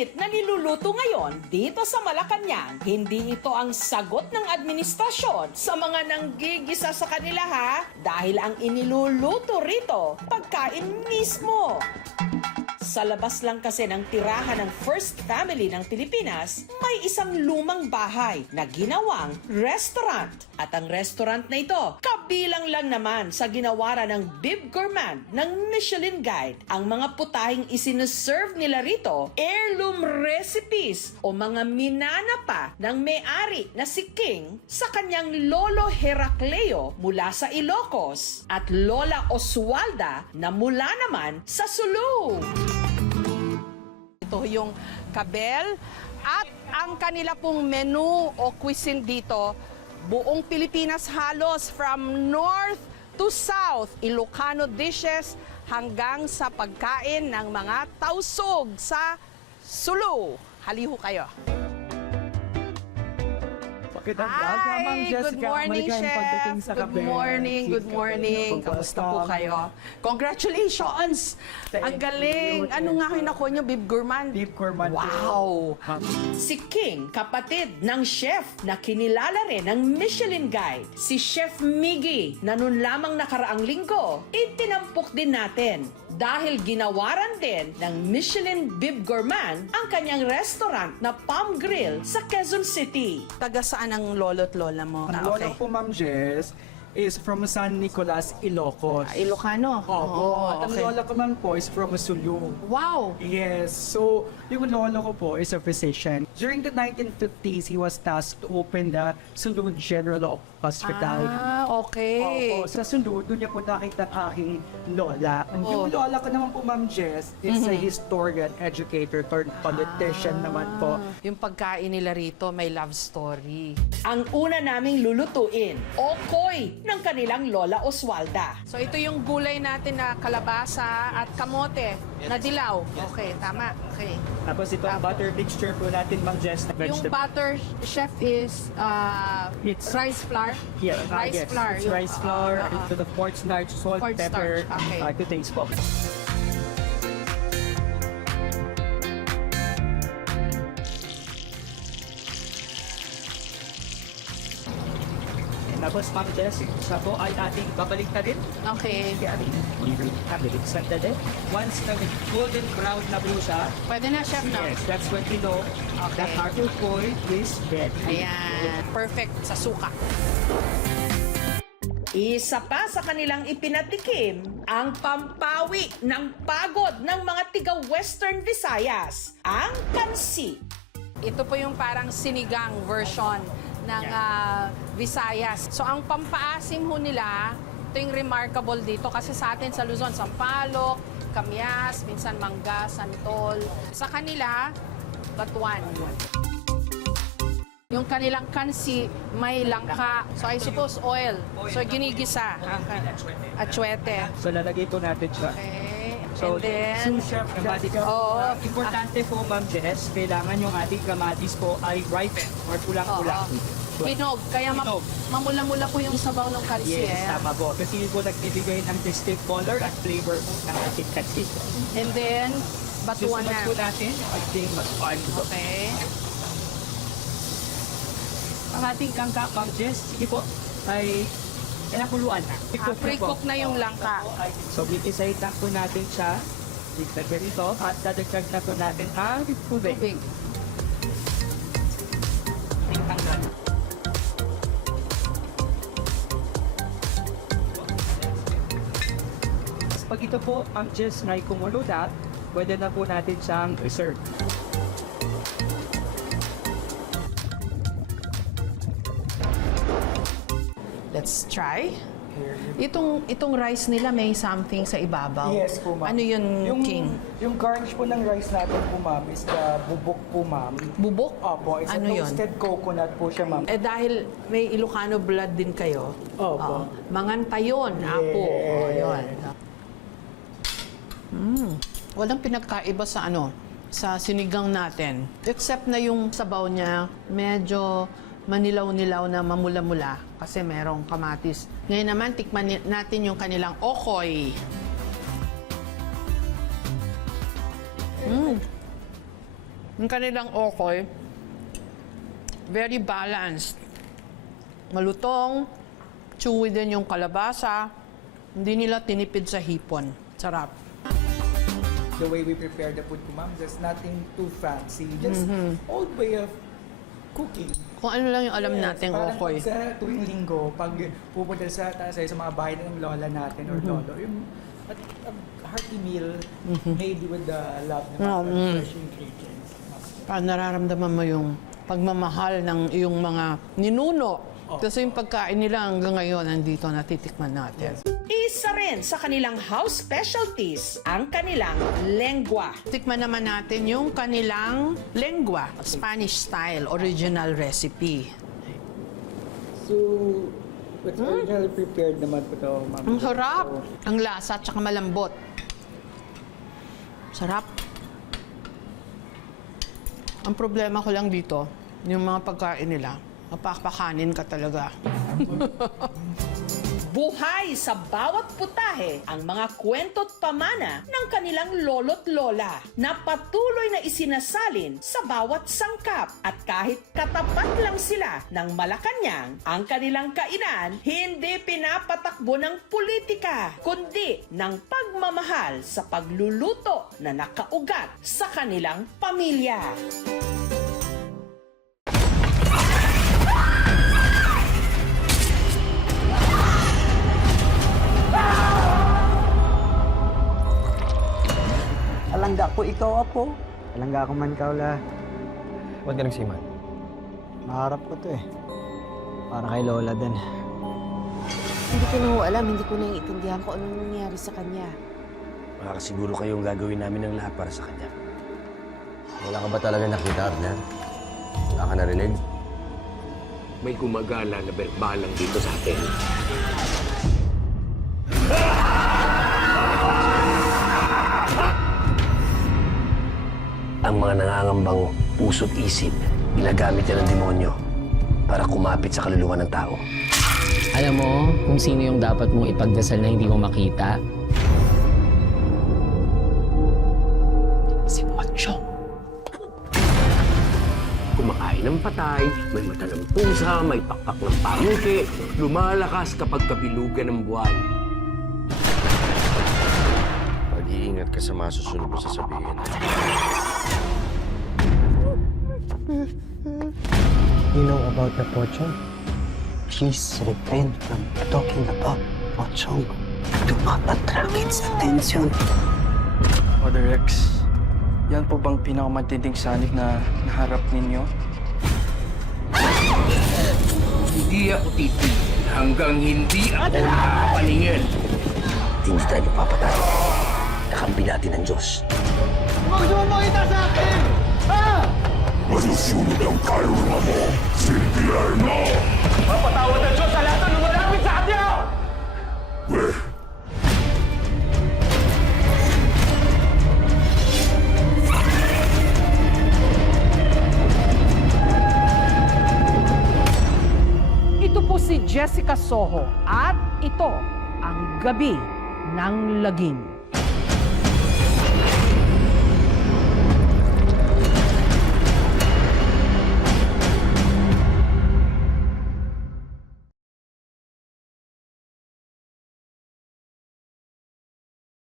Ngunit niluluto ngayon dito sa Malacanang, hindi ito ang sagot ng administrasyon sa mga nanggigisa sa kanila ha, dahil ang iniluluto rito, pagkain mismo. Sa labas lang kasi ng tirahan ng First Family ng Pilipinas, may isang lumang bahay na ginawang restaurant. At ang restaurant na ito, kabilang lang naman sa ginawaran ng Bib Gourmand ng Michelin Guide. Ang mga putahing isinuserve nila rito, heirloom recipes o mga minana pa ng may-ari na si King sa kanyang Lolo Heracleo mula sa Ilocos at Lola Oswalda na mula naman sa Sulu. Ito yung kabel at ang kanila pong menu o cuisine dito, buong Pilipinas halos from north to south, Ilocano dishes hanggang sa pagkain ng mga tausog sa Sulu. Haliho kayo. Hi! Good morning, Chef! Good morning, good morning. Kamusta po kayo? Congratulations! Ang galing! Ano nga kinako nyo, Bib Gourmand? Bib Gourmand. Wow! Si King, kapatid ng chef na kinilala rin ng Michelin Guide, si Chef Miggy, na nun lamang nakaraang linggo, itinampok din natin dahil ginawaran din ng Michelin Bib Gourmand ang kanyang restaurant na Palm Grill sa Quezon City. Taga saan ang lolo't lola mo? Ang lola po, Ma'am Jess, is from San Nicolas, Ilocos. Ilocano? Opo. At ang lola ko man po is from Sulu. Wow! Yes. So, yung lolo ko po is a physician. During the 1950s, he was tasked to open the Sulu General Hospital. Okay. Opo. Sa Sulu, doon niya po nakita ang aking lola. Yung lola ko naman po, Ma'am Jess, is a historian, educator, turned politician naman po. Yung pagkain nila rito may love story. Ang una naming lulutuin, okoy ng kanilang Lola Oswalda. So ito yung gulay natin na kalabasa at kamote na dilaw. Okay, tama. Okay. Tapos ito ang butter mixture po natin, Ma'am Jess, na Yung vegetable. butter, chef, is It's- rice flour. Yeah, Rice yes. flour. It's rice flour, into the cornstarch, salt, pepper, Cornstarch, okay. to taste po. Tapos, Ma'am Jess, siya po ay ating babalik na rin. Okay. Sandali. Once golden brown na po siya, Pwede na, chef, no? yes, that's when we know Okay. that our food is ready. Ayan. Perfect sa suka. Isa pa sa kanilang ipinatikim, ang pampawi ng pagod ng mga tiga-Western Visayas, ang kansi. Ito po yung parang sinigang version ng Visayas. So, ang pampaasim ho nila, ito yung remarkable dito kasi sa atin sa Luzon, sampalok, kamyas, minsan mangga, santol. Sa kanila, batuan. Yung kanilang kansi, may langka. So, I suppose oil. So, ginigisa. Atsuete. So, lalagay po natin siya. Okay. So, And then, sous chef, Oo. importante po, Ma'am Jess, kailangan yung ating kamatis po ay ripen or pulang-pulang. hinog. Kaya Hinog. mamula-mula po yung sabaw ng kansi. Yes, tama po. Kasi yun po nagbibigay ng distinct color at flavor po ng ating kansi. And then, batuan Susunod na. po natin ang ating batuan. Okay. Ang ating kangka, Ma'am Jess, sige po, ay pinakuluan na. Pre-cook na yung langka. So, itisay na po natin siya. Itignan ito at dadagdag na po natin ang tubig. Big. Tanggal. Pag ito po, ang Jess na kumulo na, pwede na po natin siyang reserve. Let's try. Itong rice nila may something sa ibabaw. Yes po, ma'am. Ano yun, King? Yung garnish po ng rice natin po, ma'am, is the bubok po, ma'am. Bubok? Opo, it's Ano a yun? toasted coconut po siya, ma'am. Eh dahil may Ilocano blood din kayo. Opo. Mangantayon, apo. Oh, yun. Walang pinagkaiba sa sa sinigang natin. Except na yung sabaw niya, medyo manilaw-nilaw na mamula-mula kasi merong kamatis. Ngayon naman, tikman natin yung kanilang okoy. Yung kanilang okoy, very balanced. Malutong, chewy din yung kalabasa. Hindi nila tinipid sa hipon. Sarap. The way we prepare the food ko, ma'am, there's nothing too fancy. Just old way of cooking. Kung ano lang yung alam nating parang okoy. sa tuwing linggo, pag pupunta sa mga bahay ng lola natin or lolo, yung a hearty meal made with the love ng mga fresh ingredients. Parang nararamdaman mo yung pagmamahal ng iyong mga ninuno. Kasi yung pagkain nila hanggang ngayon, nandito natitikman natin. Isa rin sa kanilang house specialties ang kanilang lengua. Tikman naman natin yung kanilang lengua, Spanish style, original recipe. So, what's originally prepared naman po ito, ma'am? Ang sarap! Ang lasa at saka malambot. Sarap. Ang problema ko lang dito, yung mga pagkain nila, mapapakanin ka talaga. Buhay sa bawat putahe ang mga kwento't pamana ng kanilang lolo't lola na patuloy na isinasalin sa bawat sangkap. At kahit katapat lang sila ng Malacanang, ang kanilang kainan hindi pinapatakbo ng politika, kundi ng pagmamahal sa pagluluto na nakaugat sa kanilang pamilya. Alangga ko ikaw, Apo. Alangga ko man kaula. Ba't ka nagsiman? Maharap ko to eh. Para kay Lola din. Hindi ko na ho alam, hindi ko naiintindihan kung anong nangyari sa kanya. Makakasiguro kayong gagawin namin ng lahat para sa kanya. Wala ka ba talaga nakita, Abner? Wala ka narinig? May gumagala na berbalang dito sa atin. Ang mga nangangambang puso't isip, ginagamit yan ng demonyo para kumapit sa kaluluwa ng tao. Alam mo kung sino yung dapat mong ipagdasal na hindi mo makita? Si Pochong. Kumakain ng patay, may mata ng pusa, may pakpak ng pamuti, lumalakas kapag kabilugan ng buwan. Mag-iingat ka sa mga susunod mo sasabihin. You know about the Pochong? Please repent from talking about Pochong. Do not attract its attention. Father Rex, yan po bang pinakamatinding sanik na naharap ninyo? Hindi ako titigil hanggang hindi ako nakapaningin. Hindi tayo papatay. Kakampi natin ang Diyos. Mapatawad ang Diyos sa lahat ng lumalapit sa kanya! Ito po si Jessica Soho at ito ang Gabi ng Lagim.